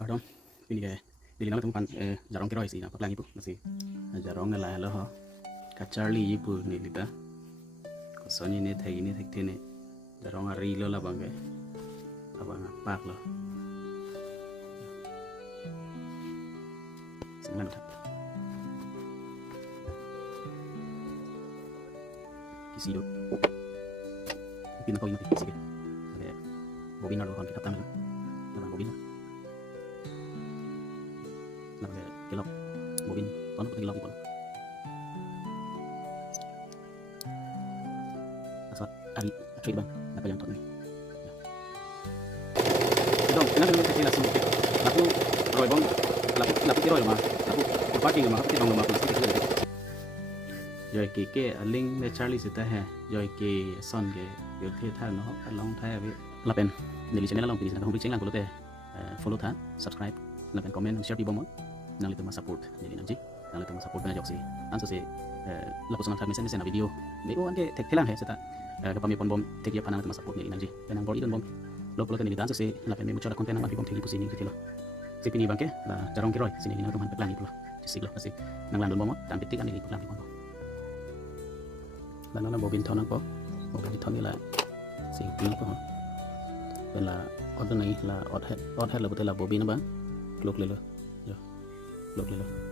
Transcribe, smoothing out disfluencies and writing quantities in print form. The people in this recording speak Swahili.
Pardon, quindi che di nama tempat jarong kira isi na paklang ibu nasi jarong ngala lo ho kacharli ibu ni lita kosoni ne thai tene jarong ari lo la bangge abang pak lo singlan ta kisi do pin ko yun sige bobina lo kan kita tamal na bobina Nggak kelop bobin tono pakai kelop ipon asal ari cuy bang apa yang tono dong kenapa dengan kecil langsung laku roy bang laku roy mah laku parking mah kita bang mah plastik itu rồi cái link để Charlie sẽ hay rồi cái son cái biểu thị thà nó long thay với là bên để channel long thì không biết chính là của nó follow thà subscribe là bên comment share đi bông nang itu support jadi nanti nang itu support banyak sih anso sih lalu senang termisan di sana video bego anke tek telang he seta kepami pon bom tek ya panang itu support jadi nanti dan bor itu bom lo polo tani danso sih la pembe mucho la konten nang bom tek pusini gitu loh si pini bangke la jarong kiroi sini nang teman pelan itu loh sih loh masih nang landon bom tan petik kan di pelan bom dan nang bobin thon ko bobin thon ni la si pini ko ben la order này là order là betul la bobin bang klok lelo lok lelo